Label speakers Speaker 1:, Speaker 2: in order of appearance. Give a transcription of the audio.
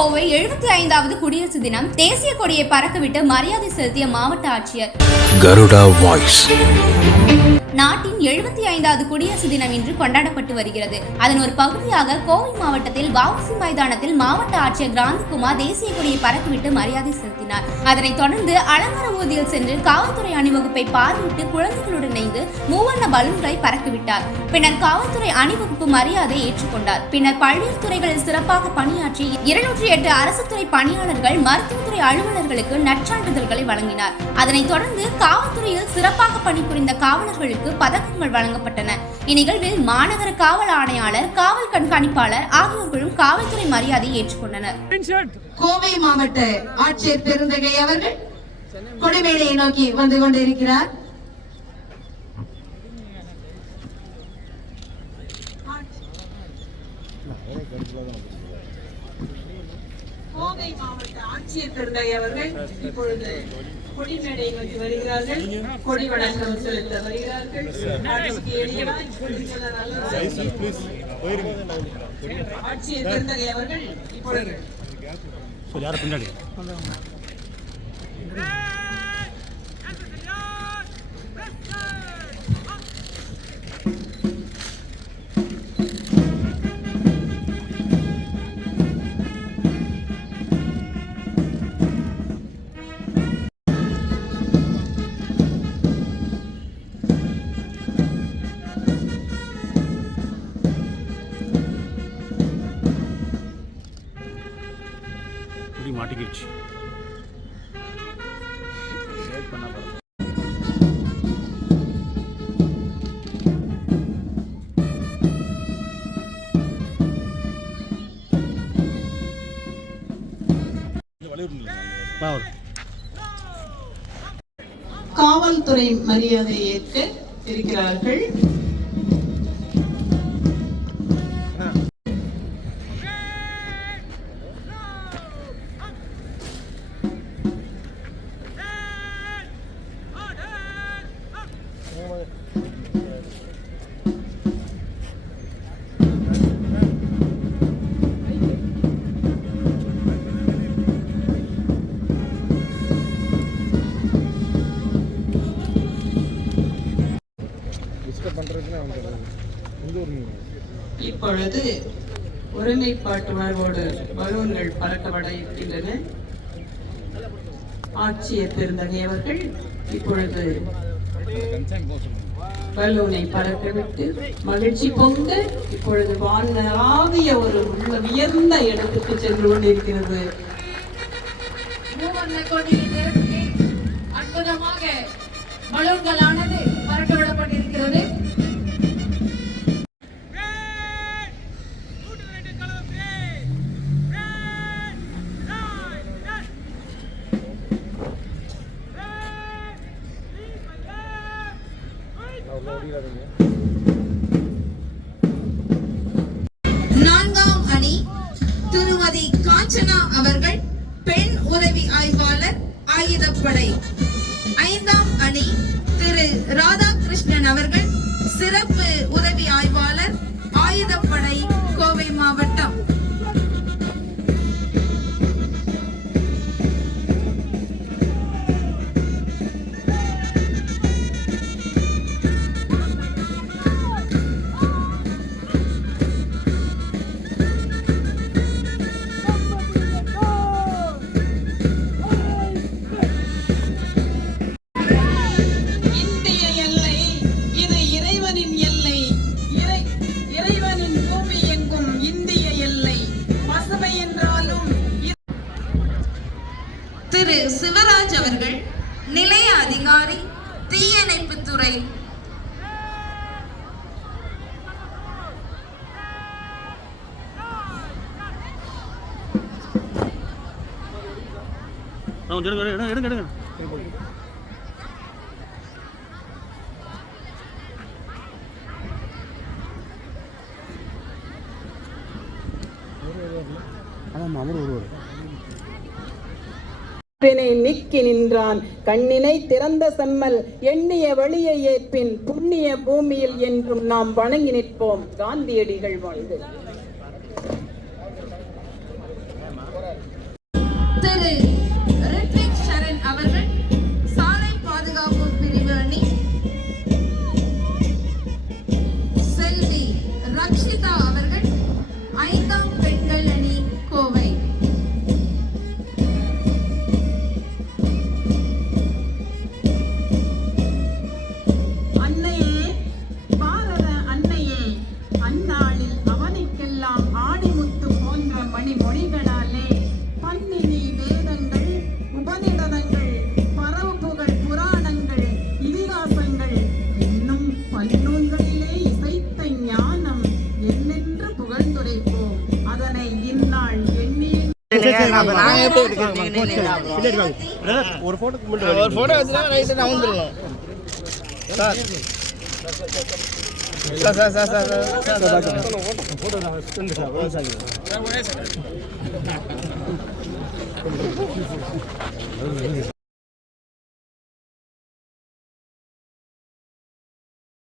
Speaker 1: கோவை எழுபத்தி ஐந்தாவது குடியரசு தினம் தேசிய கொடியை பறக்கவிட்டு மரியாதை செலுத்திய மாவட்ட ஆட்சியர்
Speaker 2: Garuda Voice.
Speaker 1: நாட்டின் எழுபத்தி ஐந்தாவது குடியரசு தினம் இன்று கொண்டாடப்பட்டு வருகிறது. அதன் ஒரு பகுதியாக கோவை மாவட்டத்தில் வஉசி மைதானத்தில் மாவட்ட ஆட்சியர் கிராந்திகுமார் தேசிய கொடியை பறக்கிவிட்டு மரியாதை செலுத்தினார். அதனைத் தொடர்ந்து அலங்கார ஊர்தியில் சென்று காவல்துறை அணிவகுப்பை பார்வையிட்டு குழந்தைகளுடன் இணைந்து மூவண்ண பலூன்களை பறக்கவிட்டார் பின்னர் காவல்துறை அணிவகுப்பு மரியாதை ஏற்றுக்கொண்டார். பின்னர் பல்வேறு துறைகளில் சிறப்பாக பணியாற்றி இருநூற்றி எட்டு அரசு துறை பணியாளர்கள் மருத்துவத்துறை அலுவலர்களுக்கு நற்சான்றிதழ்களை வழங்கினார். அதனைத் தொடர்ந்து காவல்துறையில் சிறப்பாக பணிபுரிந்த காவலர்களுக்கு பதக்கங்கள் வழங்கப்பட்டன. இந்நிகழ்வில் மாநகர காவல் ஆணையாளர் காவல் கண்காணிப்பாளர் ஆகியோர்களும் காவல்துறை மரியாதையை ஏற்றுக்கொண்டனர்.
Speaker 3: கோவை மாவட்ட ஆட்சியர் பெருந்தகை அவர்கள் கொடிமேடையை நோக்கி வந்து கொண்டிருக்கிறார். கோவை மாவட்ட ஆட்சியர் பெருந்தகை அவர்கள் இப்பொழுது கொடிமேடையை நோக்கி வருகிறார்கள். கொடி வணக்கம் செலுத்த வருகிறார்கள். ஆட்சியர் பெருந்தகை அவர்கள் இப்பொழுது
Speaker 4: இப்படி மாட்டிக்கிடுச்சு.
Speaker 3: காவல்துறை மரியாதை ஏற்க இருக்கிறார்கள். இப்பொழுது ஒருமைப்பாட்டு உணர்வோடு பலூன்கள் பறக்கப்பட இருக்கின்றன ஆட்சியர் பெருந்தகை அவர்கள் இப்பொழுது பலூனை பறக்கவிட்டு மகிழ்ச்சி பொங்க இப்பொழுது வானாவிய ஒரு உயர்ந்த இடத்துக்கு சென்று கொண்டிருக்கிறது.
Speaker 5: அற்புதமாக பலூன்களானது
Speaker 6: நான்காம் அணி திருமதி காஞ்சனா அவர்கள் பெண் உதவி ஆய்வாளர் ஆயுதப்படை. ஐந்தாம் அணி திரு ராதாகிருஷ்ணன் அவர்கள் சிறப்பு உதவி ஆய்வாளர் ஆயுதப்படை கோவை மாவட்டம். திரு சிவராஜ் அவர்கள் நிலைய அதிகாரி தீயணைப்புத்துறை
Speaker 4: ஆமாம் அவர் ஒருவர்
Speaker 7: நினை நிக்கி நின்றான். கண்ணினை திறந்த செம்மல் எண்ணிய வழியை ஏற்பின் புண்ணிய பூமியில் என்றும் நாம் வணங்கி நிற்போம். காந்தியடிகள் வாழ்ந்து. திரு சரண் அவர்கள் சாலை பாதுகாப்பு பிரிவு அணி. செல்வி ரக்ஷிதா அவர்கள் ஐந்தாம் பெண்கள் அணி.
Speaker 8: ஒரு போட்டோக்கு மட்டும்
Speaker 6: ஒரு போட்டோ வச்சுனா ரைட்டு நான் வந்துடலாம் sir sir. Sir sir sir sir sir
Speaker 8: sir sir.